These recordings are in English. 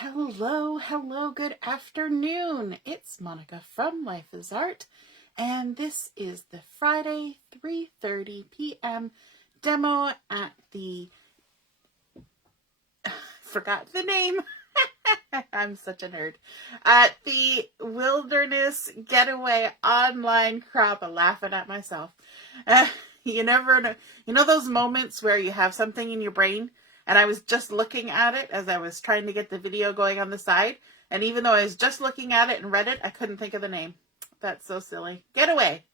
Hello, good afternoon. It's Monica from Life is Art, and this is the Friday 3:30 p.m. demo at the, forgot the name, I'm such a nerd, at the Wilderness Getaway online crop. I'm laughing at myself. You never know, those moments where you have something in your brain. And I was just looking at it as I was trying to get the video going on the side. And even though I was just looking at it and read it, I couldn't think of the name. That's so silly. Getaway.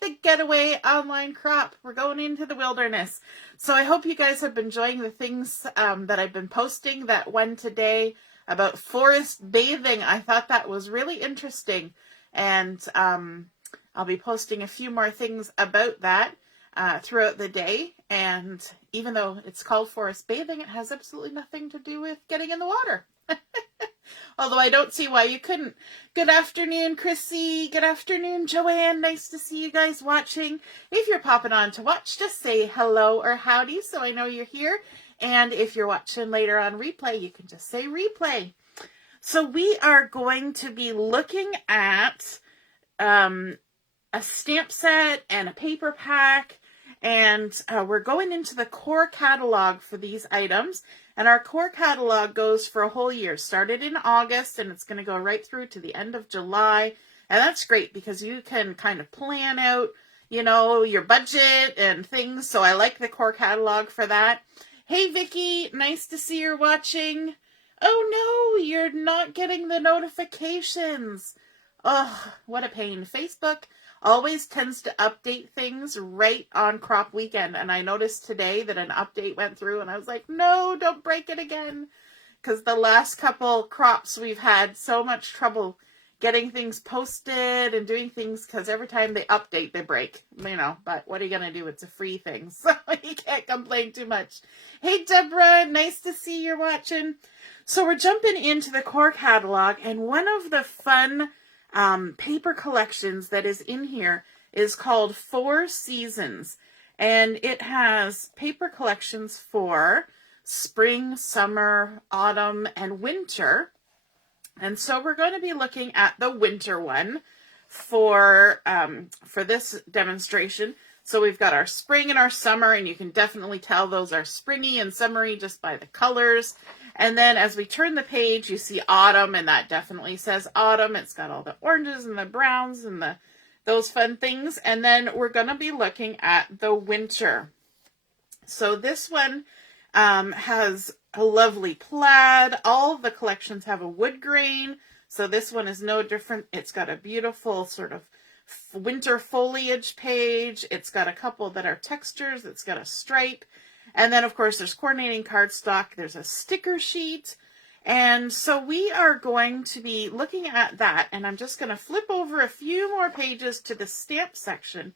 The Getaway online crop. We're going into the wilderness. So I hope you guys have been enjoying the things that I've been posting. That one today about forest bathing. I thought that was really interesting. And I'll be posting a few more things about that throughout the day. And even though it's called forest bathing, it has absolutely nothing to do with getting in the water. Although I don't see why you couldn't. Good afternoon, Chrissy. Good afternoon, Joanne. Nice to see you guys watching. If you're popping on to watch, just say hello or howdy so I know you're here. And if you're watching later on replay, you can just say replay. So we are going to be looking at a stamp set and a paper pack. And we're going into the core catalog for these items. And our core catalog goes for a whole year. Started in August, and it's going to go right through to the end of July. And that's great because you can kind of plan out, your budget and things. So I like the core catalog for that. Hey, Vicky, nice to see you're watching. Oh, no, you're not getting the notifications. Oh, what a pain. Facebook always tends to update things right on crop weekend. And I noticed today that an update went through and I was like, no, don't break it again. Because the last couple crops we've had so much trouble getting things posted and doing things because every time they update, they break, but what are you going to do? It's a free thing. So you can't complain too much. Hey, Deborah, nice to see you're watching. So we're jumping into the core catalog, and one of the fun paper collections that is in here is called 4 Seasons, and it has paper collections for spring, summer, autumn, and winter. And so we're going to be looking at the winter one for this demonstration. So we've got our spring and our summer, and you can definitely tell those are springy and summery just by the colors. And then as we turn the page, you see autumn, and that definitely says autumn. It's got all the oranges and the browns and those fun things. And then we're going to be looking at the winter. So this one has a lovely plaid. All of the collections have a wood grain. So this one is no different. It's got a beautiful sort of winter foliage page. It's got a couple that are textures. It's got a stripe. And then, of course, there's coordinating cardstock. There's a sticker sheet. And so we are going to be looking at that. And I'm just going to flip over a few more pages to the stamp section.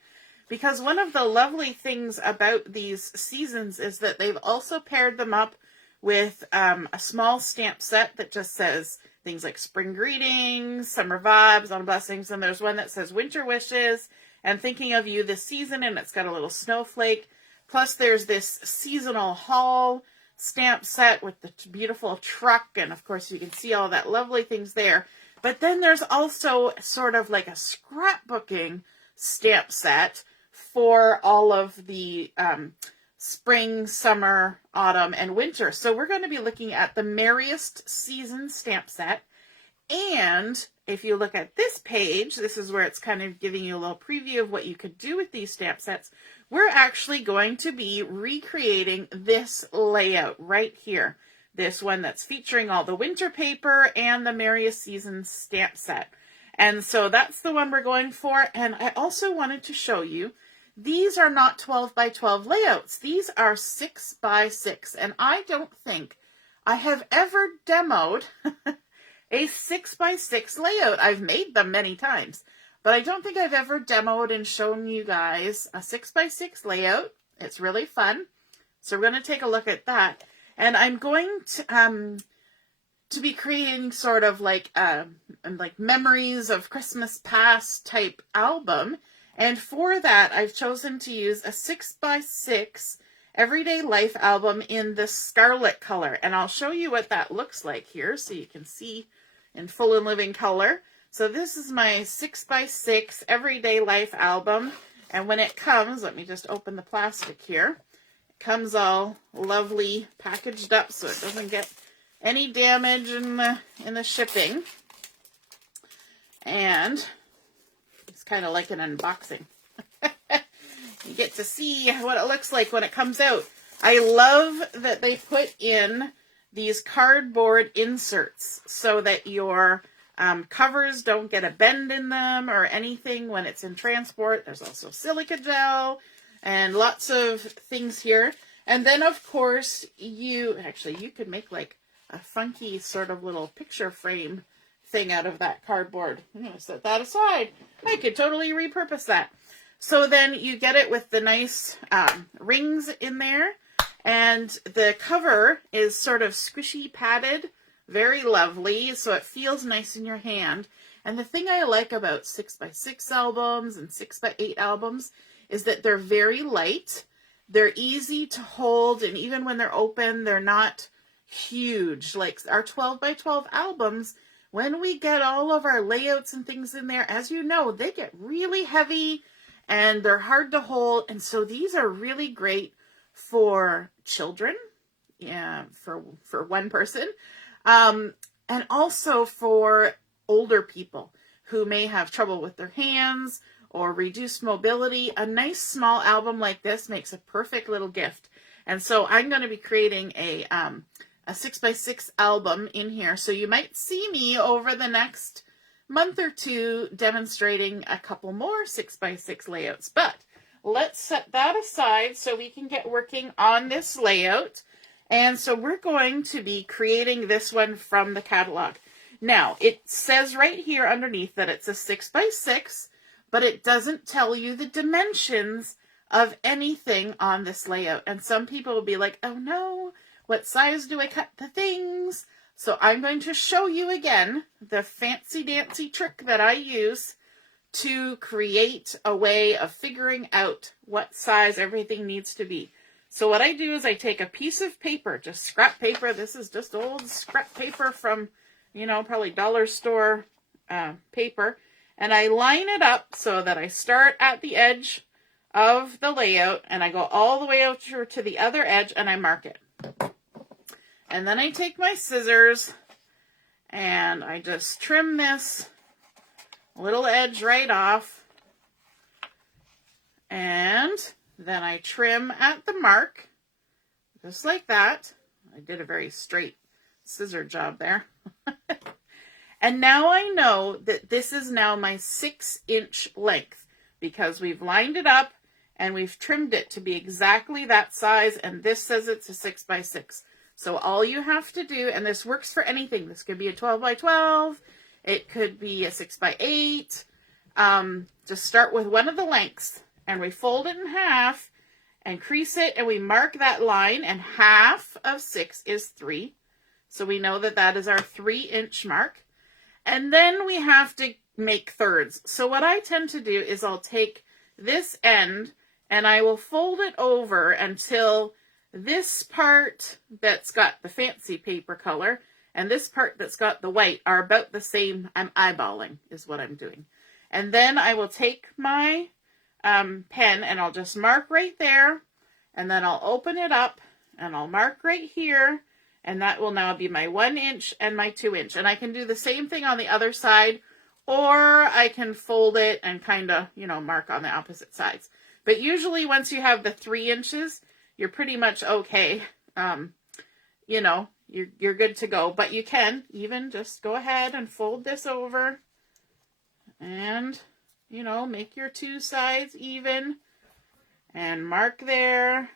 Because one of the lovely things about these seasons is that they've also paired them up with a small stamp set that just says things like spring greetings, summer vibes, autumn blessings. And there's one that says winter wishes and thinking of you this season. And it's got a little snowflake. Plus, there's this seasonal haul stamp set with the beautiful truck. And, of course, you can see all that lovely things there. But then there's also sort of like a scrapbooking stamp set for all of the spring, summer, autumn, and winter. So we're going to be looking at the Merriest season stamp set. And if you look at this page, this is where it's kind of giving you a little preview of what you could do with these stamp sets. We're actually going to be recreating this layout right here. This one that's featuring all the winter paper and the Merriest season stamp set. And so that's the one we're going for. And I also wanted to show you, these are not 12 by 12 layouts. These are 6 by 6. And I don't think I have ever demoed a 6 by 6 layout. I've made them many times, but I don't think I've ever demoed and shown you guys a 6 by 6 layout. It's really fun. So we're going to take a look at that. And I'm going to be creating sort of like memories of Christmas past type album. And for that, I've chosen to use a 6 by 6 Everyday Life album in the scarlet color. And I'll show you what that looks like here so you can see in full and living color. So this is my 6x6 Everyday Life album. And when it comes, let me just open the plastic here. It comes all lovely packaged up so it doesn't get any damage in the shipping. And it's kind of like an unboxing. You get to see what it looks like when it comes out. I love that they put in these cardboard inserts so that your covers don't get a bend in them or anything when it's in transport. There's also silica gel and lots of things here. And then, of course, you could make like a funky sort of little picture frame thing out of that cardboard. I'm going to set that aside. I could totally repurpose that. So then you get it with the nice rings in there. And the cover is sort of squishy padded, very lovely, so it feels nice in your hand. And the thing I like about 6x6 albums and 6x8 albums is that they're very light. They're easy to hold, and even when they're open, they're not huge. Like our 12x12 albums, when we get all of our layouts and things in there, as you know, they get really heavy and they're hard to hold. And so these are really great for children, for one person, and also for older people who may have trouble with their hands or reduced mobility. A nice small album like this makes a perfect little gift. And so I'm going to be creating a 6x6 album in here. So you might see me over the next month or two demonstrating a couple more 6x6 layouts. But let's set that aside so we can get working on this layout. And so we're going to be creating this one from the catalog. Now, it says right here underneath that it's a 6x6, but it doesn't tell you the dimensions of anything on this layout. And some people will be like, oh no, what size do I cut the things? So I'm going to show you again the fancy dancy trick that I use to create a way of figuring out what size everything needs to be. So what I do is I take a piece of paper, just scrap paper. This is just old scrap paper from, probably dollar store paper. And I line it up so that I start at the edge of the layout and I go all the way out to the other edge and I mark it. And then I take my scissors and I just trim this little edge right off. And then I trim at the mark, just like that. I did a very straight scissor job there. And now I know that this is now my 6-inch length because we've lined it up and we've trimmed it to be exactly that size. And this says it's a 6x6. So all you have to do, and this works for anything. This could be a 12x12. It could be a 6x8. Just start with one of the lengths and we fold it in half and crease it and we mark that line, and half of 6 is 3. So we know that that is our 3-inch mark. And then we have to make thirds. So what I tend to do is I'll take this end and I will fold it over until this part that's got the fancy paper color and this part that's got the white are about the same. I'm eyeballing is what I'm doing. And then I will take my pen and I'll just mark right there, and then I'll open it up and I'll mark right here, and that will now be my 1-inch and my 2-inch. And I can do the same thing on the other side, or I can fold it and kind of, mark on the opposite sides. But usually once you have the 3 inches, you're pretty much okay. You're good to go. But you can even just go ahead and fold this over and, make your 2 sides even and mark there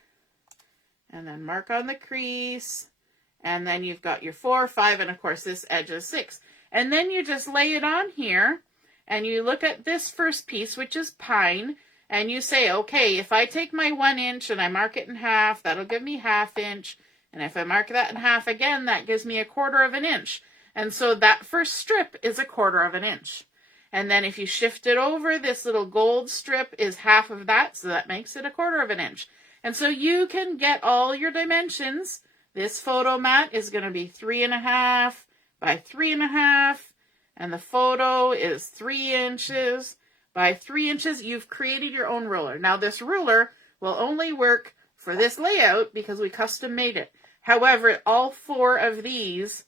and then mark on the crease. And then you've got your 4, 5, and of course this edge is 6. And then you just lay it on here and you look at this first piece, which is pine, and you say, okay, if I take my 1 inch and I mark it in half, that'll give me 1/2 inch. And if I mark that in half again, that gives me 1/4 of an inch. And so that first strip is 1/4 of an inch. And then if you shift it over, this little gold strip is half of that, so that makes it 1/4 of an inch. And so you can get all your dimensions. This photo mat is going to be 3.5 by 3.5, and the photo is 3 inches by 3 inches. You've created your own ruler. Now this ruler will only work for this layout because we custom made it. However, all 4 of these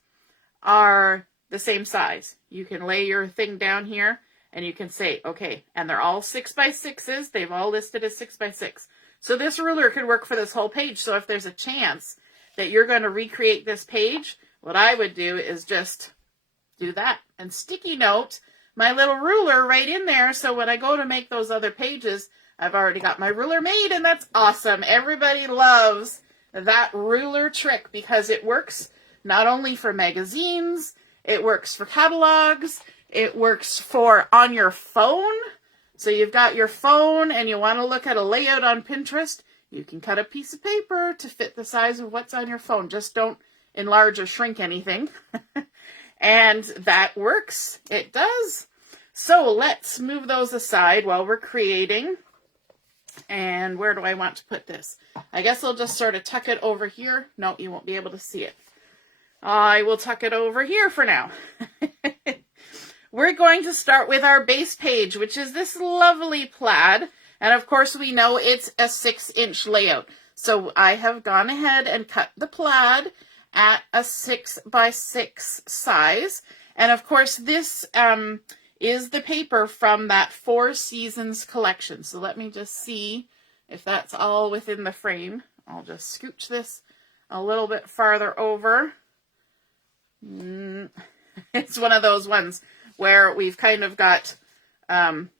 are the same size. You can lay your thing down here and you can say, okay, and they're all 6 by 6s. They've all listed as 6 by 6. So this ruler could work for this whole page. So if there's a chance that you're going to recreate this page, what I would do is just do that and sticky note my little ruler right in there. So when I go to make those other pages, I've already got my ruler made, and that's awesome. Everybody loves that ruler trick because it works not only for magazines, it works for catalogs, it works for on your phone. So you've got your phone and you want to look at a layout on Pinterest, you can cut a piece of paper to fit the size of what's on your phone. Just don't enlarge or shrink anything. And that works. It does. So let's move those aside while we're creating. And where do I want to put this? I guess I'll just sort of tuck it over here. No, you won't be able to see it. I will tuck it over here for now. We're going to start with our base page, which is this lovely plaid. And of course, we know it's a 6-inch layout. So I have gone ahead and cut the plaid at a 6 by 6 size. And of course, this is the paper from that 4 Seasons collection. So let me just see if that's all within the frame. I'll just scooch this a little bit farther over. It's one of those ones where we've kind of got, an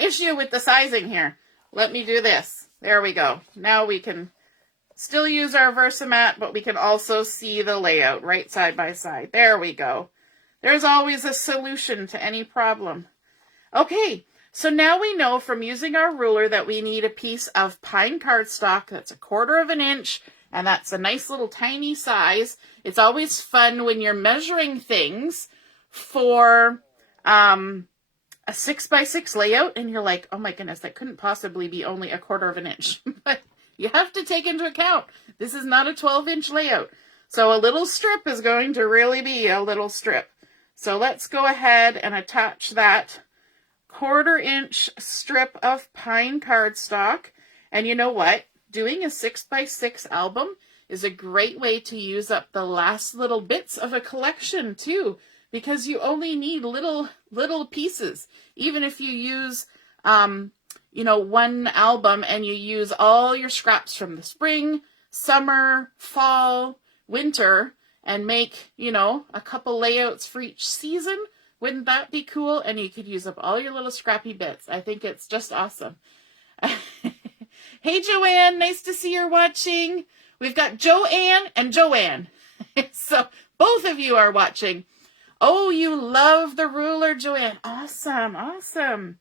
issue with the sizing here. Let me do this. There we go. Now we can still use our Versamat, but we can also see the layout right side by side. There we go. There's always a solution to any problem. Okay, so now we know from using our ruler that we need a piece of pine cardstock that's 1/4 inch, and that's a nice little tiny size. It's always fun when you're measuring things for a 6 by 6 layout, and you're like, oh my goodness, that couldn't possibly be only 1/4 inch. But you have to take into account, this is not a 12-inch layout. So a little strip is going to really be a little strip. So let's go ahead and attach that 1/4 inch strip of pine cardstock. And you know what? Doing a 6 by 6 album is a great way to use up the last little bits of a collection too, because you only need little pieces. Even if you use, one album and you use all your scraps from the spring, summer, fall, winter, and make, a couple layouts for each season, wouldn't that be cool? And you could use up all your little scrappy bits. I think it's just awesome. Hey, Joanne, nice to see you're watching. We've got Joanne and Joanne. So both of you are watching. Oh, you love the ruler, Joanne. Awesome, awesome.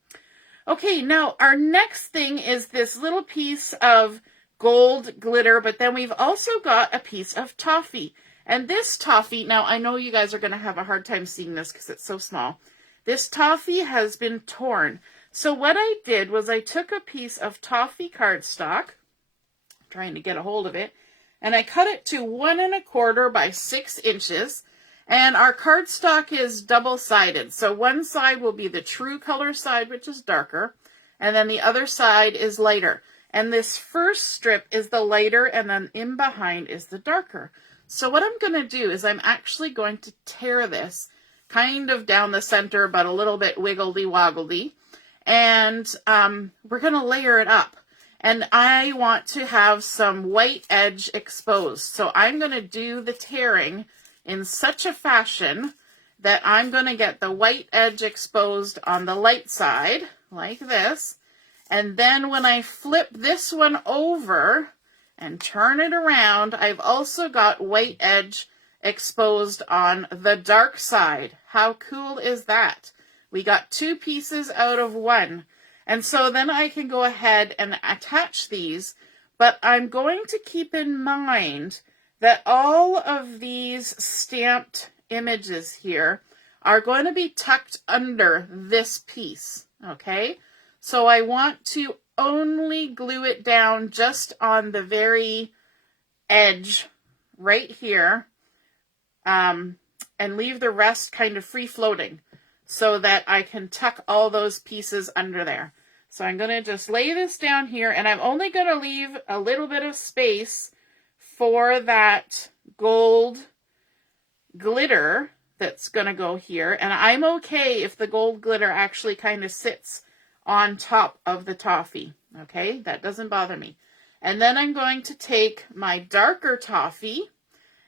Okay, now our next thing is this little piece of gold glitter, but then we've also got a piece of toffee. And this toffee, now I know you guys are going to have a hard time seeing this because it's so small. This toffee has been torn. So what I did was I took a piece of toffee cardstock, trying to get a hold of it, and I cut it to 1 1/4 by 6 inches. And our cardstock is double-sided. So one side will be the true color side, which is darker, and then the other side is lighter. And this first strip is the lighter, and then in behind is the darker. So what I'm going to do is I'm actually going to tear this kind of down the center, but a little bit wiggledy-woggledy. And we're going to layer it up. And I want to have some white edge exposed. So I'm going to do the tearing in such a fashion that I'm going to get the white edge exposed on the light side, like this. And then when I flip this one over and turn it around, I've also got white edge exposed on the dark side. How cool is that? We got 2 pieces out of 1. And so then I can go ahead and attach these, but I'm going to keep in mind that all of these stamped images here are going to be tucked under this piece, okay? So I want to only glue it down just on the very edge right here, and leave the rest kind of free floating so that I can tuck all those pieces under there. So I'm going to just lay this down here, and I'm only going to leave a little bit of space for that gold glitter that's going to go here. And I'm okay if the gold glitter actually kind of sits on top of the toffee. Okay, that doesn't bother me. And then I'm going to take my darker toffee,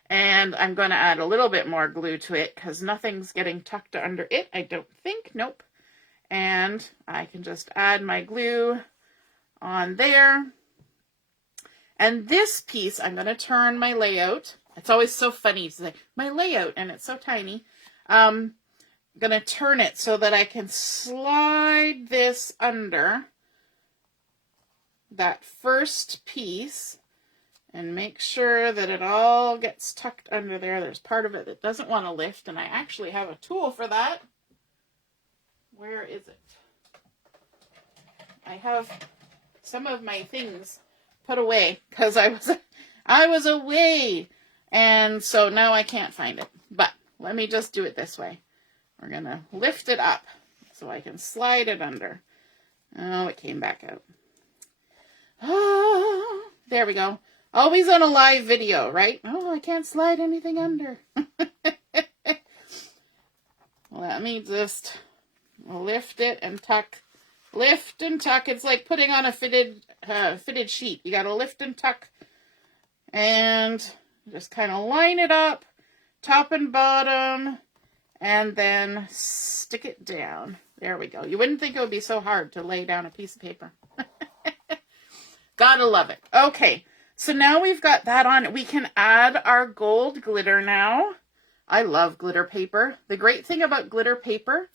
and I'm going to add a little bit more glue to it because nothing's getting tucked under it, I don't think. Nope. And I can just add my glue on there. And this piece, I'm going to turn my layout. It's always so funny to say, my layout, and it's so tiny. I'm going to turn it so that I can slide this under that first piece and make sure that it all gets tucked under there. There's part of it that doesn't want to lift, and I actually have a tool for that. Where is it? I have some of my things put away because I was away, and so now I can't find it. But let me just do it this way. We're going to lift it up so I can slide it under. Oh, it came back out. Oh, there we go. Always on a live video, right? Oh, I can't slide anything under. Let me just lift it and tuck. Lift and tuck. It's like putting on a fitted sheet. You got to lift and tuck and just kind of line it up, top and bottom, and then stick it down. There we go. You wouldn't think it would be so hard to lay down a piece of paper. Gotta love it. Okay, so now we've got that on. We can add our gold glitter now. I love glitter paper. The great thing about glitter paper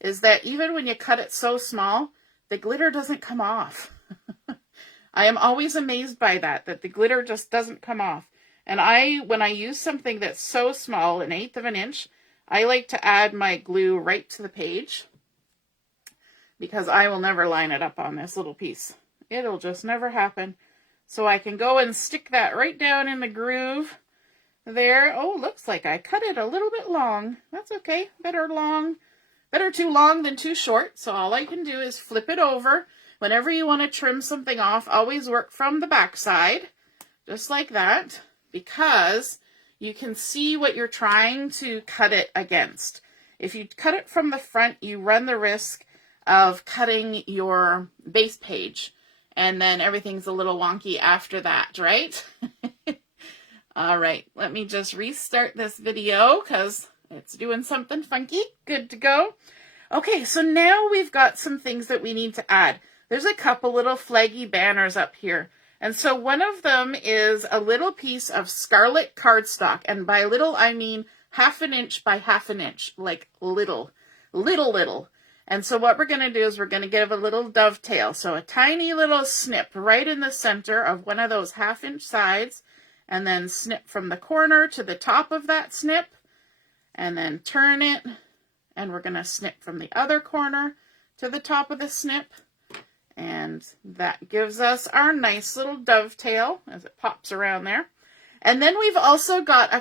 is that even when you cut it so small, the glitter doesn't come off. I am always amazed by that the glitter just doesn't come off. And when I use something that's so small, 1/8 of an inch, I like to add my glue right to the page because I will never line it up on this little piece. It'll just never happen. So I can go and stick that right down in the groove there. Oh, looks like I cut it a little bit long. That's okay. Better too long than too short. So all I can do is flip it over. Whenever you want to trim something off, always work from the back side, just like that, because you can see what you're trying to cut it against. If you cut it from the front, you run the risk of cutting your base page, and then everything's a little wonky after that, right? All right, let me just restart this video because it's doing something funky. Good to go. Okay, so now we've got some things that we need to add. There's a couple little flaggy banners up here. And so one of them is a little piece of scarlet cardstock. And by little, I mean 1/2 inch by 1/2 inch, like little. And so what we're going to do is we're going to give a little dovetail. So a tiny little snip right in the center of one of those 1/2 inch sides, and then snip from the corner to the top of that snip, and then turn it, and we're going to snip from the other corner to the top of the snip, and that gives us our nice little dovetail as it pops around there. And then we've also got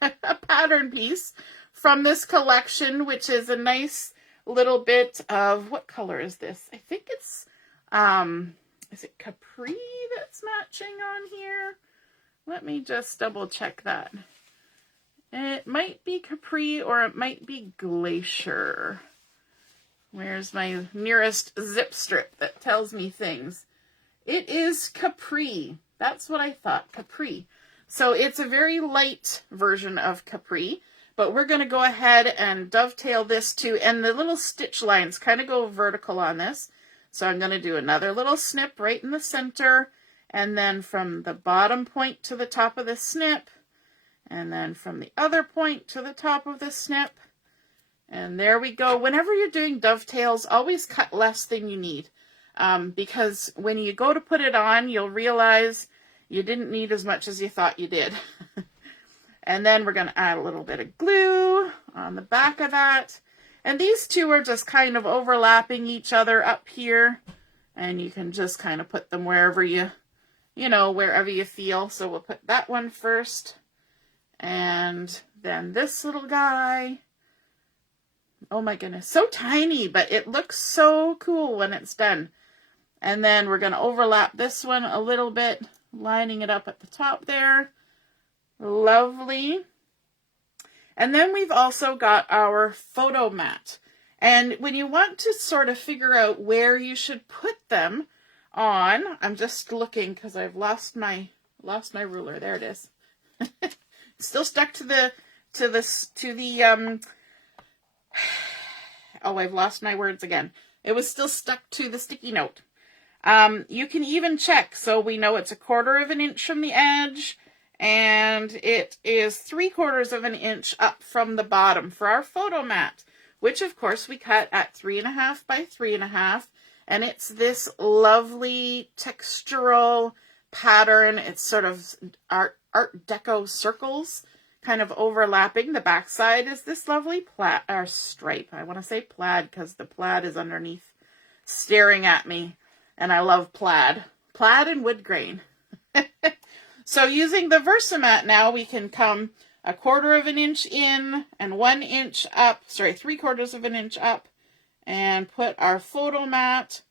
a pattern piece from this collection, which is a nice little bit of, what color is this? I think it's, is it Capri that's matching on here? Let me just double check that. It might be Capri or it might be Glacier. Where's my nearest zip strip that tells me things? It is Capri. That's what I thought, Capri. So it's a very light version of Capri, but we're going to go ahead and dovetail this too. And the little stitch lines kind of go vertical on this. So I'm going to do another little snip right in the center, and then from the bottom point to the top of the snip, and then from the other point to the top of the snip. And there we go. Whenever you're doing dovetails, always cut less than you need. Because when you go to put it on, you'll realize you didn't need as much as you thought you did. And then we're going to add a little bit of glue on the back of that. And these two are just kind of overlapping each other up here. And you can just kind of put them wherever wherever you feel. So we'll put that one first. And then this little guy. Oh my goodness, so tiny, but it looks so cool when it's done. And then we're going to overlap this one a little bit, lining it up at the top there. Lovely. And then we've also got our photo mat. And when you want to sort of figure out where you should put them on, I'm just looking because I've lost my ruler. There it is. Still stuck to the oh, I've lost my words again. It was still stuck to the sticky note. You can even check, so we know it's 1/4 of an inch from the edge, and it is 3/4 of an inch up from the bottom for our photo mat, which of course we cut at 3.5 by 3.5, and it's this lovely textural pattern. It's sort of art deco circles kind of overlapping. The back side is this lovely plaid or stripe. I want to say plaid because the plaid is underneath staring at me, and I love plaid and wood grain. So using the Versamat now, we can come 1/4 of an inch in and 1 inch up, 3/4 of an inch up, and put our photo mat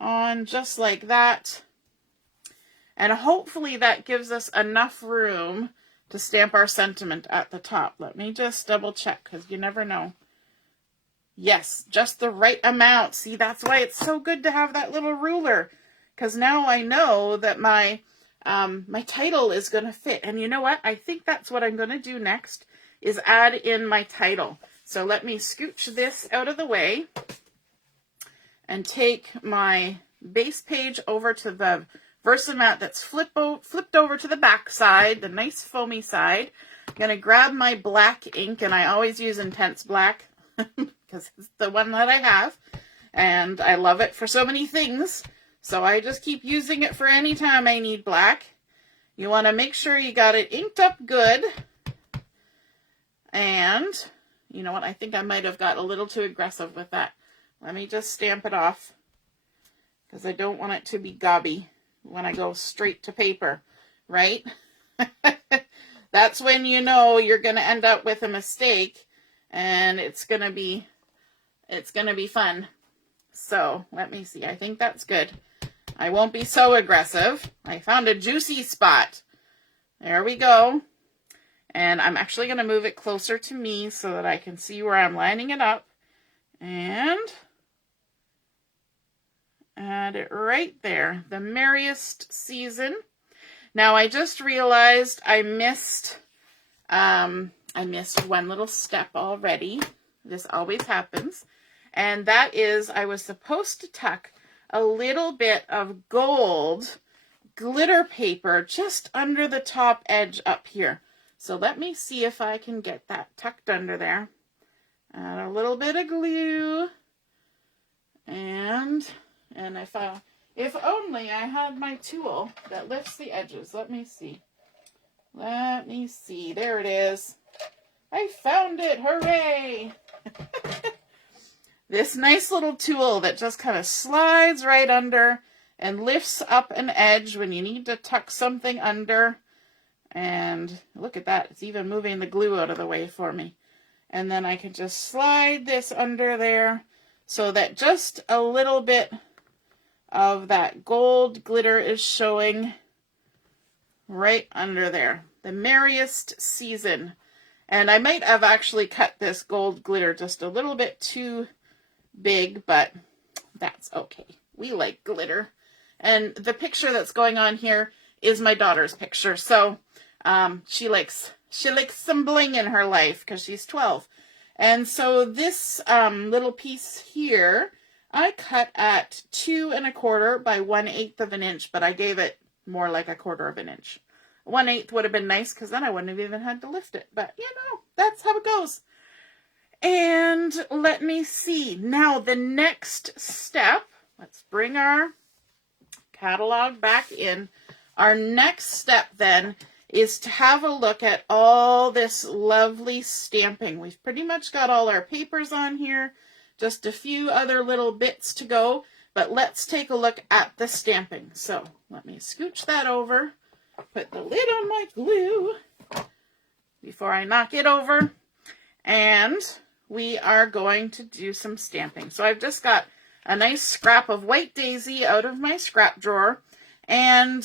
on just like that. And hopefully that gives us enough room to stamp our sentiment at the top. Let me just double check because you never know. Yes, just the right amount. See, that's why it's so good to have that little ruler, because now I know that my title is going to fit. And you know what? I think that's what I'm going to do next, is add in my title. So let me scooch this out of the way and take my base page over to the Versamat that's flipped over to the back side, the nice foamy side. I'm going to grab my black ink, and I always use Intense Black because it's the one that I have, and I love it for so many things. So I just keep using it for any time I need black. You want to make sure you got it inked up good. And you know what? I think I might have got a little too aggressive with that. Let me just stamp it off because I don't want it to be gobby when I go straight to paper, right? That's when you know you're going to end up with a mistake, and it's going to be fun. So let me see. I think that's good. I won't be so aggressive. I found a juicy spot. There we go. And I'm actually going to move it closer to me so that I can see where I'm lining it up. And add it right there. The Merriest season. Now I just realized I missed one little step already. This always happens. And that is, I was supposed to tuck a little bit of gold glitter paper just under the top edge up here. So let me see if I can get that tucked under there. Add a little bit of glue. And if only I had my tool that lifts the edges. Let me see. There it is. I found it. Hooray! This nice little tool that just kind of slides right under and lifts up an edge when you need to tuck something under. And look at that. It's even moving the glue out of the way for me. And then I can just slide this under there so that just a little bit of that gold glitter is showing right under there. The Merriest season. And I might have actually cut this gold glitter just a little bit too big, but that's okay. We like glitter. And the picture that's going on here is my daughter's picture. So she likes some bling in her life because she's 12. And so this little piece here, I cut at 2 1/4 by 1/8 of an inch, but I gave it more like 1/4 of an inch. 1/8 would have been nice because then I wouldn't have even had to lift it. But you know, that's how it goes. And let me see. Now the next step, let's bring our catalog back in. Our next step then is to have a look at all this lovely stamping. We've pretty much got all our papers on here. Just a few other little bits to go. But let's take a look at the stamping. So let me scooch that over, put the lid on my glue before I knock it over, and we are going to do some stamping. So I've just got a nice scrap of white daisy out of my scrap drawer, and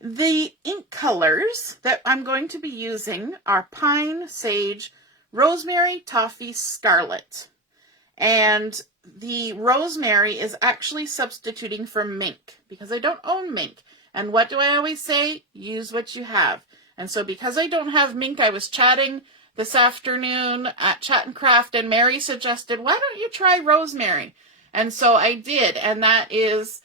the ink colors that I'm going to be using are Pine, Sage, Rosemary, Toffee, Scarlet. And the rosemary is actually substituting for mink because I don't own mink. And what do I always say? Use what you have. And so because I don't have mink, I was chatting this afternoon at Chat and Craft, and Mary suggested, why don't you try rosemary? And so I did, and that is,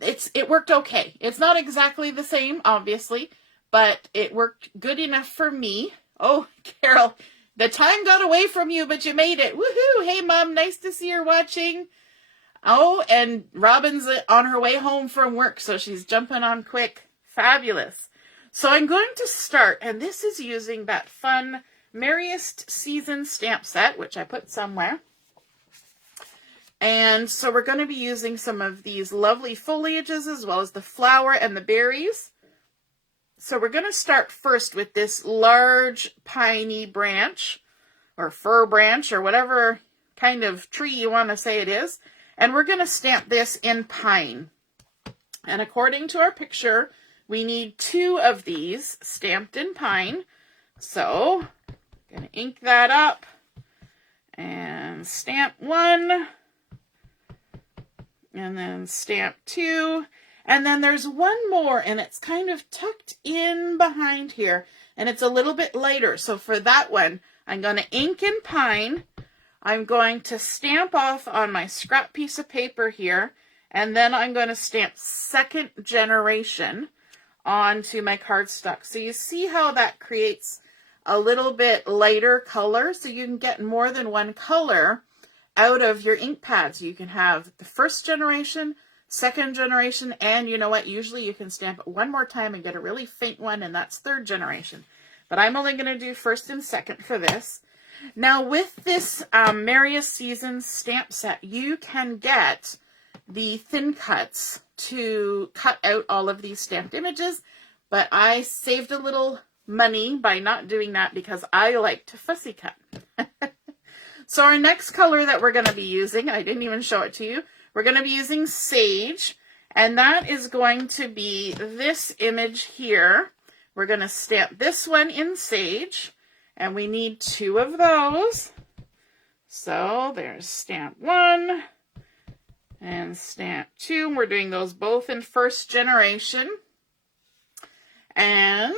it worked okay. It's not exactly the same, obviously, but it worked good enough for me. Oh, Carol, the time got away from you, but you made it. Woohoo! Hey, Mom, nice to see you're watching. Oh, and Robin's on her way home from work, so she's jumping on quick. Fabulous. So I'm going to start, and this is using that fun Merriest season stamp set, which I put somewhere. And so we're going to be using some of these lovely foliages as well as the flower and the berries. So we're going to start first with this large piney branch or fir branch or whatever kind of tree you want to say it is. And we're going to stamp this in pine. And according to our picture, we need 2 of these stamped in pine. So I'm going to ink that up and stamp 1. And then stamp 2. And then there's one more, and it's kind of tucked in behind here, and it's a little bit lighter. So for that one, I'm going to ink in pine. I'm going to stamp off on my scrap piece of paper here, and then I'm going to stamp second generation onto my cardstock. So you see how that creates a little bit lighter color, so you can get more than one color out of your ink pads. You can have the first generation, second generation, and you know what? Usually you can stamp it one more time and get a really faint one, and that's third generation. But I'm only going to do first and second for this. Now with this Merriest Season stamp set, you can get the thin cuts to cut out all of these stamped images, but I saved a little money by not doing that because I like to fussy cut. So our next color that we're going to be using, I didn't even show it to you, we're going to be using Sage, and that is going to be this image here. We're going to stamp this one in Sage, and we need 2 of those. So there's stamp 1 and stamp 2. We're doing those both in first generation. And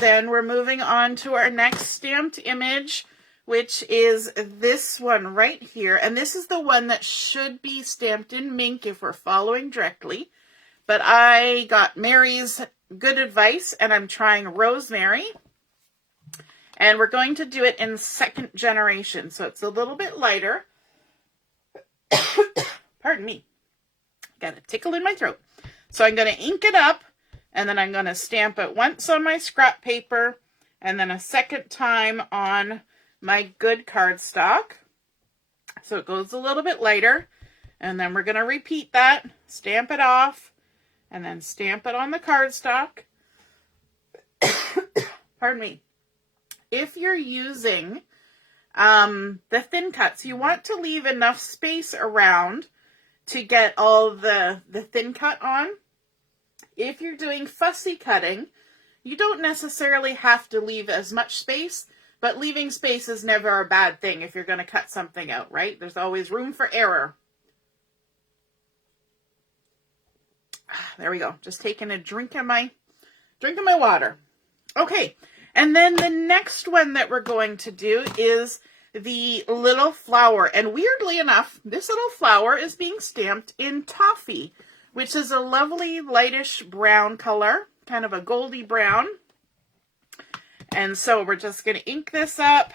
then we're moving on to our next stamped image, which is this one right here. And this is the one that should be stamped in mink if we're following directly. But I got Mary's good advice, and I'm trying rosemary. And we're going to do it in second generation, so it's a little bit lighter. Pardon me. Got a tickle in my throat. So I'm going to ink it up, and then I'm going to stamp it once on my scrap paper, and then a second time on my good cardstock. So it goes a little bit lighter, and then we're going to repeat that, stamp it off, and then stamp it on the cardstock. Pardon me. If you're using the thin cuts, you want to leave enough space around to get all the thin cut on. If you're doing fussy cutting, you don't necessarily have to leave as much space, but leaving space is never a bad thing if you're going to cut something out, right? There's always room for error. There we go. Just taking a drink of my water. Okay, and then the next one that we're going to do is the little flower. And weirdly enough, this little flower is being stamped in toffee, which is a lovely lightish brown color, kind of a goldy brown. And so we're just going to ink this up.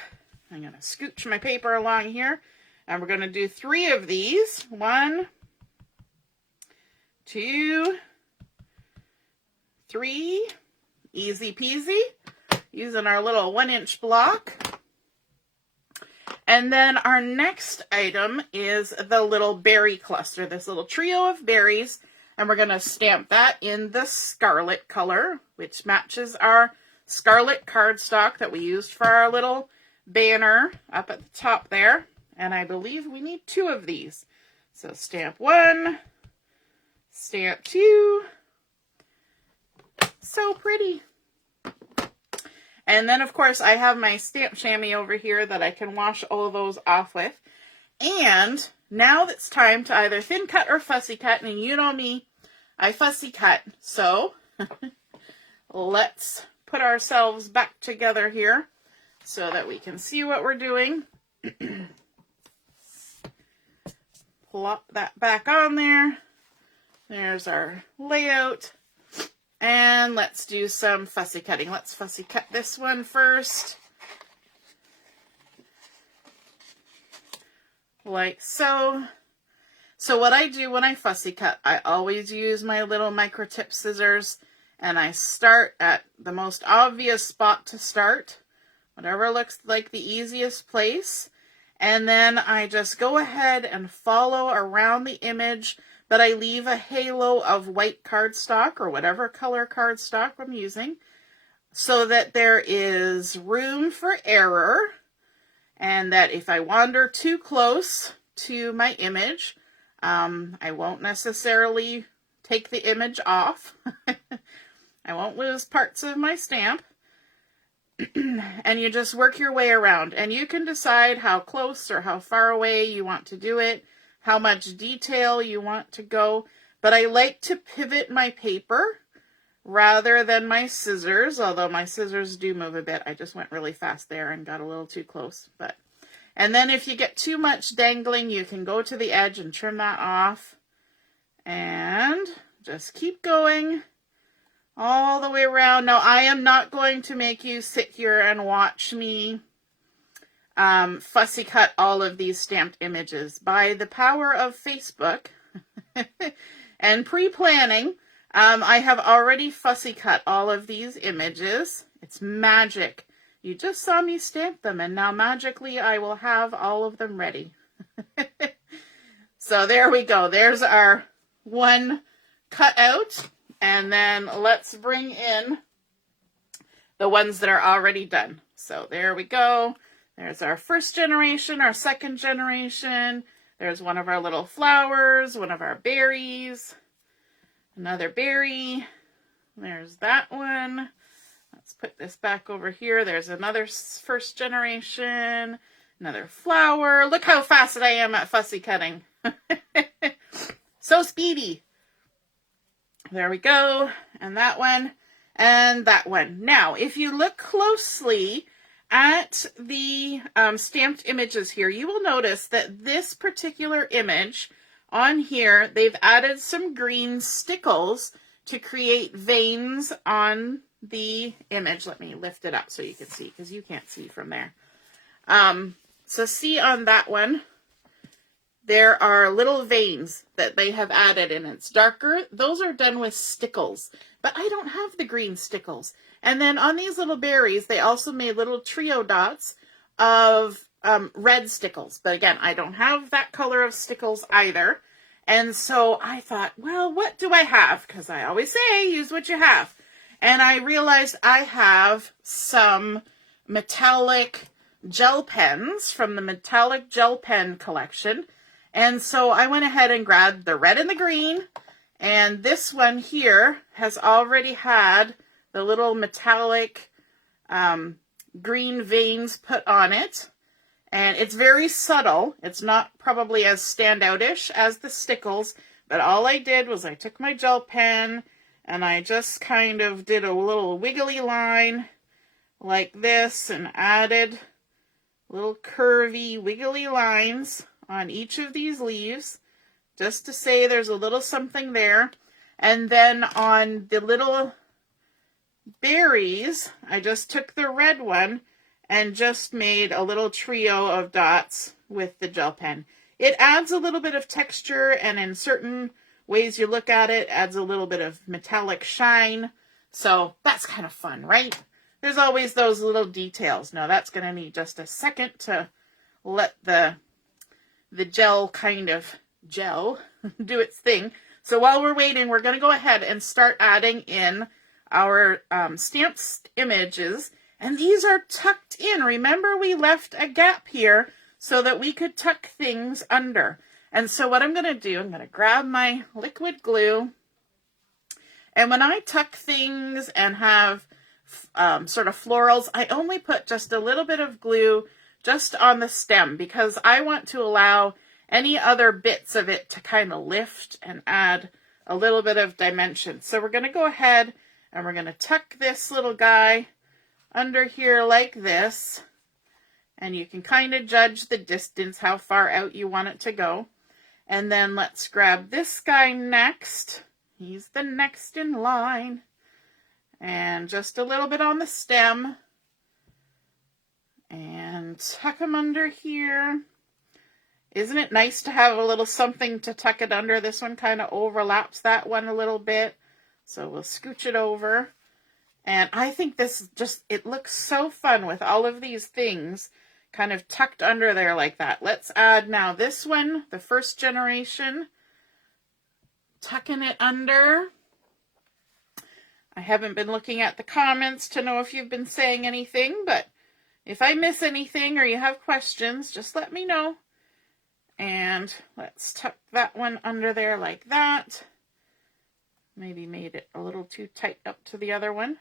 I'm going to scooch my paper along here. And we're going to do 3 of these. 1, 2, 3. Easy peasy. Using our little 1-inch block. And then our next item is the little berry cluster, this little trio of berries. And we're going to stamp that in the scarlet color, which matches our scarlet cardstock that we used for our little banner up at the top there. And I believe we need 2 of these. So stamp 1, stamp 2. So pretty. And then, of course, I have my stamp chamois over here that I can wash all of those off with. And now it's time to either thin cut or fussy cut. And you know me, I fussy cut. So let's put ourselves back together here so that we can see what we're doing. Plop that back on there. There's our layout. And let's do some fussy cutting. Let's fussy cut this one first. Like so. So what I do when I fussy cut, I always use my little micro tip scissors, and I start at the most obvious spot to start, whatever looks like the easiest place. And then I just go ahead and follow around the image, but I leave a halo of white cardstock or whatever color cardstock I'm using so that there is room for error, and that if I wander too close to my image, I won't necessarily take the image off. I won't lose parts of my stamp. And you just work your way around, and you can decide how close or how far away you want to do it, how much detail you want to go. But I like to pivot my paper rather than my scissors, although my scissors do move a bit. I just went really fast there and got a little too close. And then if you get too much dangling, you can go to the edge and trim that off. And just keep going all the way around. Now, I am not going to make you sit here and watch me fussy cut all of these stamped images. By the power of Facebook and pre-planning, I have already fussy cut all of these images. It's magic. You just saw me stamp them, and now magically I will have all of them ready. So there we go. There's our one cut out. And then let's bring in the ones that are already done. So there we go. There's our first generation, our second generation. There's one of our little flowers, one of our berries, another berry. There's that one. Let's put this back over here. There's another first generation, another flower. Look how fast I am at fussy cutting. So speedy. There we go. And that one and that one. Now, if you look closely at the stamped images here, you will notice that this particular image on here, they've added some green stickles to create veins on the image. Let me lift it up so you can see, because you can't see from there. So see on that one, there are little veins that they have added, and it's darker. Those are done with stickles, but I don't have the green stickles. And then on these little berries, they also made little trio dots of red stickles. But again, I don't have that color of stickles either. And so I thought, well, what do I have? Because I always say, use what you have. And I realized I have some metallic gel pens from the metallic gel pen collection. And so I went ahead and grabbed the red and the green. And this one here has already had the little metallic green veins put on it. And it's very subtle. It's not probably as standout-ish as the stickles. But all I did was I took my gel pen and I just kind of did a little wiggly line like this and added little curvy wiggly lines on each of these leaves, just to say there's a little something there. And then on the little berries, I just took the red one and just made a little trio of dots with the gel pen. It adds a little bit of texture, and in certain ways you look at it, adds a little bit of metallic shine. So that's kind of fun, right? There's always those little details. Now that's going to need just a second to let the gel kind of gel, do its thing. So while we're waiting, we're going to go ahead and start adding in our stamped images. And these are tucked in. Remember, we left a gap here so that we could tuck things under. And so what I'm going to do, I'm going to grab my liquid glue. And when I tuck things and have sort of florals, I only put just a little bit of glue just on the stem because I want to allow any other bits of it to kind of lift and add a little bit of dimension. So we're going to go ahead and we're going to tuck this little guy under here like this. And you can kind of judge the distance, how far out you want it to go. And then let's grab this guy next. He's the next in line. And just a little bit on the stem. And tuck him under here. Isn't it nice to have a little something to tuck it under? This one kind of overlaps that one a little bit. So we'll scooch it over. And I think this just, it looks so fun with all of these things kind of tucked under there like that. Let's add now this one, the first generation. Tucking it under. I haven't been looking at the comments to know if you've been saying anything, but if I miss anything or you have questions, just let me know. And let's tuck that one under there like that. Maybe made it a little too tight up to the other one.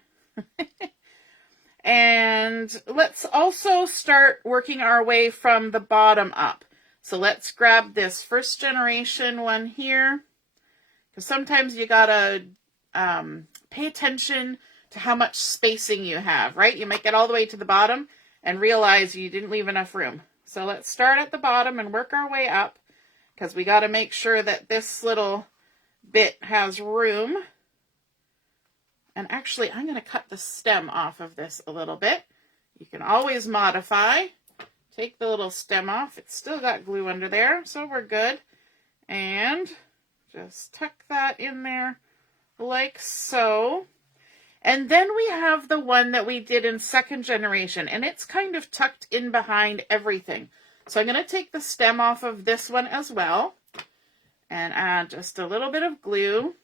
And let's also start working our way from the bottom up. So let's grab this first generation one here. Because sometimes you gotta pay attention to how much spacing you have, right? You might get all the way to the bottom and realize you didn't leave enough room. So let's start at the bottom and work our way up because we got to make sure that this little bit has room. And actually, I'm going to cut the stem off of this a little bit. You can always modify. Take the little stem off. It's still got glue under there, so we're good. And just tuck that in there like so. And then we have the one that we did in second generation, and it's kind of tucked in behind everything. So I'm going to take the stem off of this one as well and add just a little bit of glue.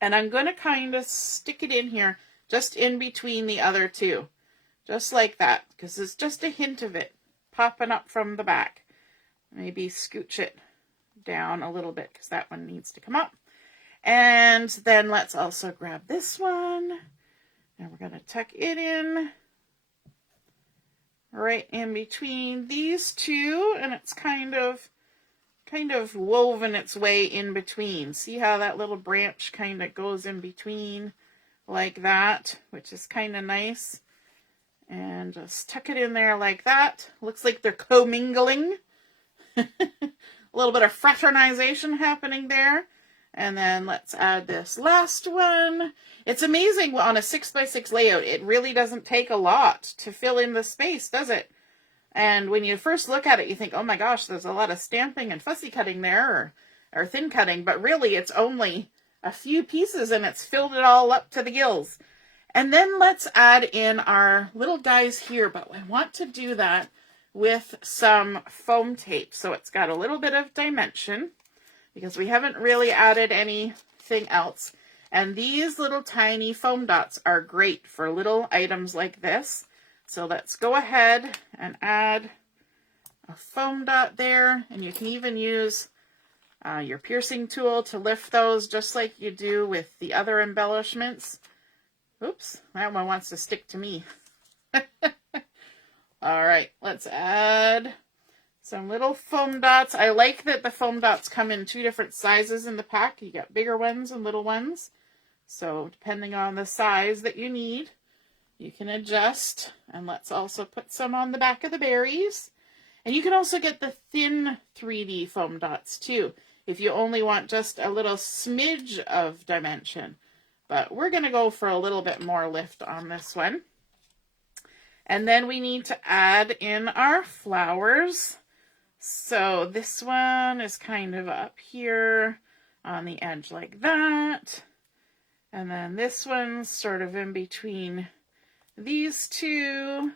And I'm going to kind of stick it in here just in between the other two, just like that, because it's just a hint of it popping up from the back. Maybe scooch it down a little bit because that one needs to come up. And then let's also grab this one, and we're going to tuck it in right in between these two, and it's kind of woven its way in between. See how that little branch kind of goes in between like that, which is kind of nice. And just tuck it in there like that. Looks like they're commingling. A little bit of fraternization happening there. And then let's add this last one. It's amazing on a 6x6 layout. It really doesn't take a lot to fill in the space, does it? And when you first look at it, you think, oh my gosh, there's a lot of stamping and fussy cutting there or thin cutting. But really, it's only a few pieces and it's filled it all up to the gills. And then let's add in our little guys here. But I want to do that with some foam tape. So it's got a little bit of dimension, because we haven't really added anything else. And these little tiny foam dots are great for little items like this. So let's go ahead and add a foam dot there. And you can even use your piercing tool to lift those just like you do with the other embellishments. Oops, that one wants to stick to me. All right, let's add some little foam dots. I like that the foam dots come in 2 different sizes in the pack. You got bigger ones and little ones. So depending on the size that you need, you can adjust. And let's also put some on the back of the berries. And you can also get the thin 3D foam dots too, if you only want just a little smidge of dimension. But we're going to go for a little bit more lift on this one. And then we need to add in our flowers. So this one is kind of up here on the edge like that. And then this one's sort of in between these two.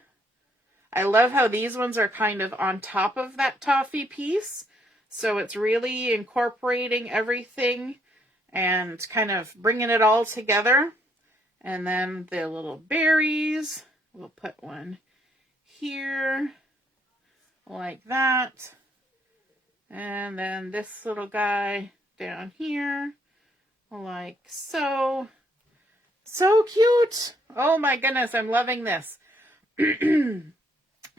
I love how these ones are kind of on top of that toffee piece. So it's really incorporating everything and kind of bringing it all together. And then the little berries, we'll put one here like that. And then this little guy down here like so. So cute. Oh my goodness, I'm loving this.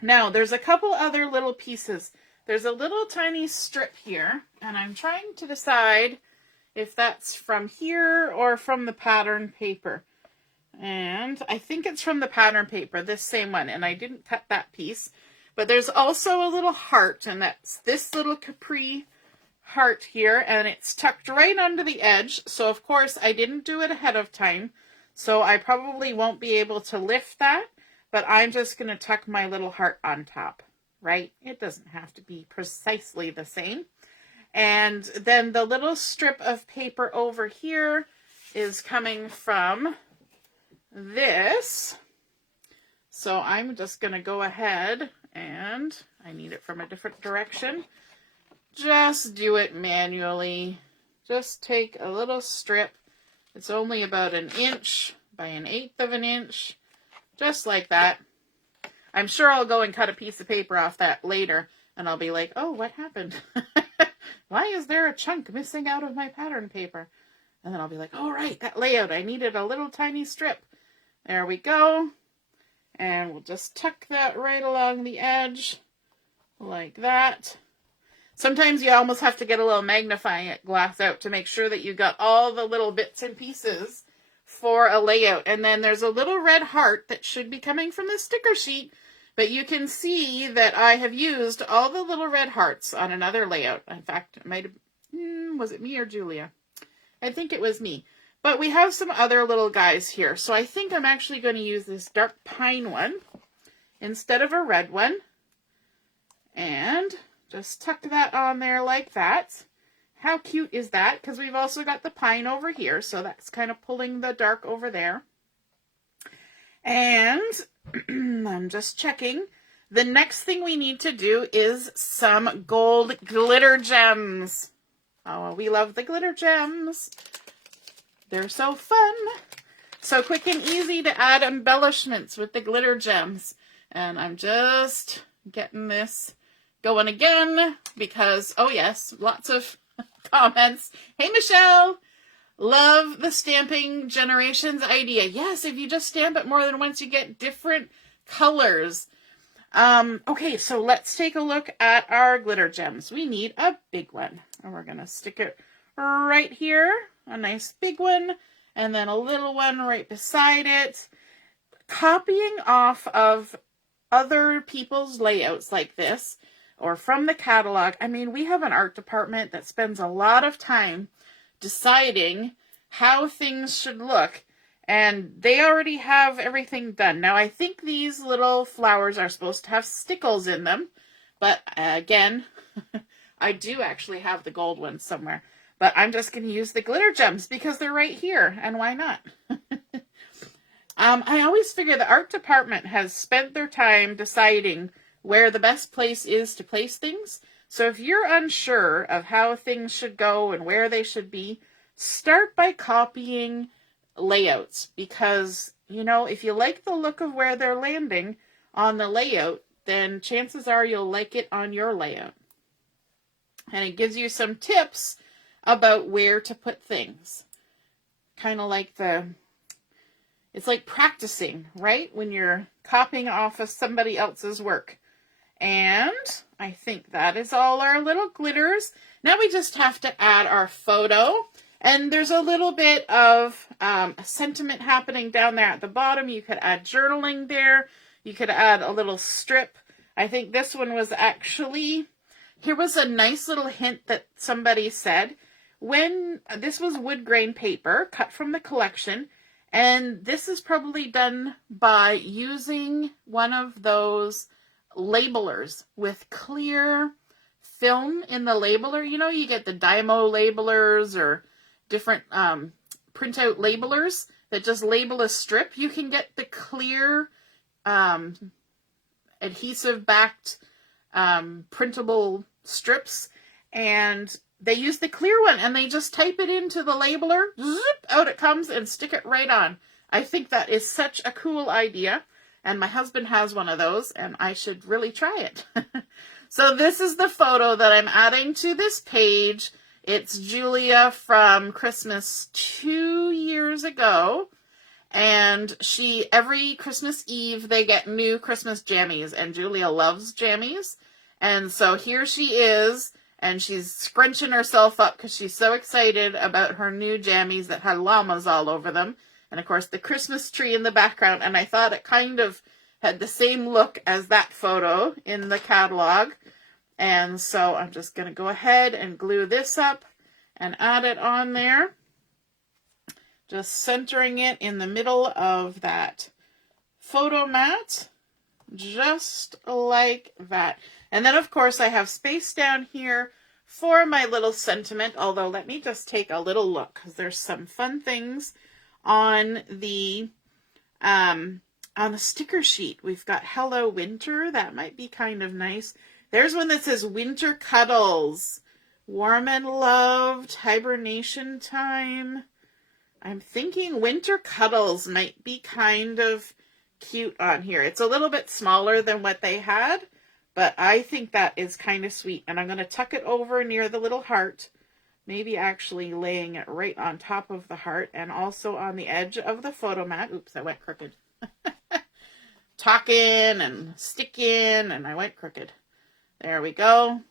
Now, there's a couple other little pieces. There's a little tiny strip here, and I'm trying to decide if that's from here or from the pattern paper. And I think it's from the pattern paper, this same one, and I didn't cut that piece. But there's also a little heart, and that's this little capri heart here, and it's tucked right under the edge. So, of course, I didn't do it ahead of time, so I probably won't be able to lift that, but I'm just going to tuck my little heart on top, right? It doesn't have to be precisely the same. And then the little strip of paper over here is coming from this. So I'm just going to go ahead, and I need it from a different direction. Just do it manually. Just take a little strip. It's only about 1 inch by 1/8 of an inch. Just like that. I'm sure I'll go and cut a piece of paper off that later, and I'll be like, oh, what happened? Why is there a chunk missing out of my pattern paper? And then I'll be like, oh, right, that layout. I needed a little tiny strip. There we go. And we'll just tuck that right along the edge like that. Sometimes you almost have to get a little magnifying glass out to make sure that you got all the little bits and pieces for a layout. And then there's a little red heart that should be coming from the sticker sheet, but you can see that I have used all the little red hearts on another layout. In fact, it might have, was it me or Julia? I think it was me. But we have some other little guys here. So I think I'm actually going to use this dark pine one instead of a red one. And just tuck that on there like that. How cute is that? Because we've also got the pine over here. So that's kind of pulling the dark over there. And I'm just checking. The next thing we need to do is some gold glitter gems. Oh, we love the glitter gems. They're so fun. So quick and easy to add embellishments with the glitter gems. And I'm just getting this going again because, oh yes, lots of comments. Hey, Michelle. Love the stamping generations idea. Yes, if you just stamp it more than once, you get different colors. Okay, so let's take a look at our glitter gems. We need a big one. And we're going to stick it right here. A nice big one. And then a little one right beside it. Copying off of other people's layouts like this, or from the catalog. I mean, we have an art department that spends a lot of time deciding how things should look, and they already have everything done. Now, I think these little flowers are supposed to have stickles in them, but again, I do actually have the gold ones somewhere, but I'm just going to use the glitter gems because they're right here, and why not? I always figure the art department has spent their time deciding where the best place is to place things. So if you're unsure of how things should go and where they should be, start by copying layouts. Because, you know, if you like the look of where they're landing on the layout, then chances are you'll like it on your layout. And it gives you some tips about where to put things. Kind of like it's like practicing, right? When you're copying off of somebody else's work. And I think that is all our little glitters. Now we just have to add our photo. And there's a little bit of a sentiment happening down there at the bottom. You could add journaling there. You could add a little strip. I think this one was actually, here was a nice little hint that somebody said. When this was wood grain paper cut from the collection, and this is probably done by using one of those labelers with clear film in the labeler. You know, you get the Dymo labelers or different printout labelers that just label a strip. You can get the clear adhesive backed printable strips, and they use the clear one, and they just type it into the labeler, zip, out it comes, and stick it right on. I think that is such a cool idea, and my husband has one of those, and I should really try it. So this is the photo that I'm adding to this page. It's Julia from Christmas 2 years ago, and every Christmas Eve, they get new Christmas jammies, and Julia loves jammies, and so here she is, and she's scrunching herself up because she's so excited about her new jammies that had llamas all over them. And of course the Christmas tree in the background. And I thought it kind of had the same look as that photo in the catalog. And so I'm just going to go ahead and glue this up and add it on there. Just centering it in the middle of that photo mat. Just like that. And then, of course, I have space down here for my little sentiment, although let me just take a little look, because there's some fun things on the sticker sheet. We've got Hello Winter. That might be kind of nice. There's one that says Winter Cuddles. Warm and loved, hibernation time. I'm thinking Winter Cuddles might be kind of cute on here. It's a little bit smaller than what they had, but I think that is kind of sweet. And I'm going to tuck it over near the little heart, maybe actually laying it right on top of the heart and also on the edge of the photo mat. Oops, I went crooked. Talking and sticking, and I went crooked. There we go.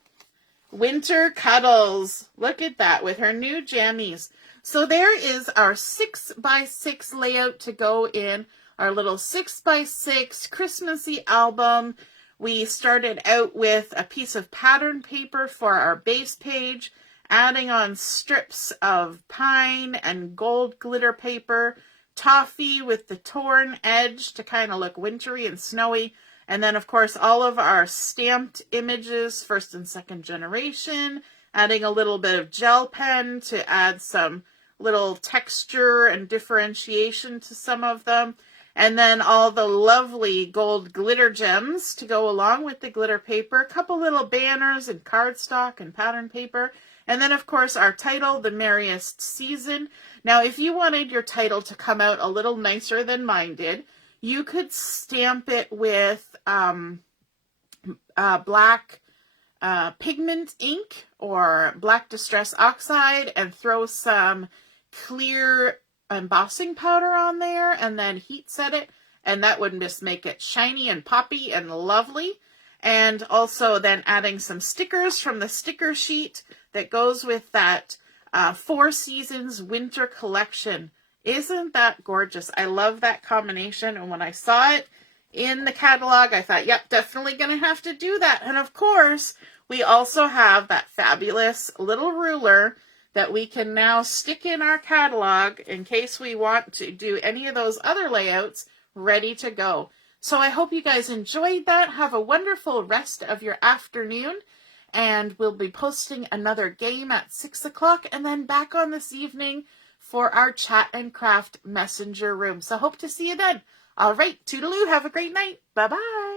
Winter Cuddles. Look at that with her new jammies. So there is our 6x6 layout to go in our little 6x6 Christmassy album. We started out with a piece of pattern paper for our base page, adding on strips of pine and gold glitter paper, toffee with the torn edge to kind of look wintry and snowy, and then of course all of our stamped images, first and second generation, adding a little bit of gel pen to add some little texture and differentiation to some of them. And then all the lovely gold glitter gems to go along with the glitter paper. A couple little banners and cardstock and pattern paper. And then, of course, our title, The Merriest Season. Now, if you wanted your title to come out a little nicer than mine did, you could stamp it with black pigment ink or black distress oxide and throw some clear embossing powder on there and then heat set it, and that would just make it shiny and poppy and lovely. And also then adding some stickers from the sticker sheet that goes with that 4 Seasons winter collection. Isn't that gorgeous? I love that combination, and when I saw it in the catalog, I thought, yep, definitely going to have to do that. And of course, we also have that fabulous little ruler that we can now stick in our catalog in case we want to do any of those other layouts, ready to go. So I hope you guys enjoyed that. Have a wonderful rest of your afternoon, and we'll be posting another game at 6 o'clock and then back on this evening for our Chat and Craft Messenger room. So hope to see you then. All right, toodaloo, have a great night. Bye-bye.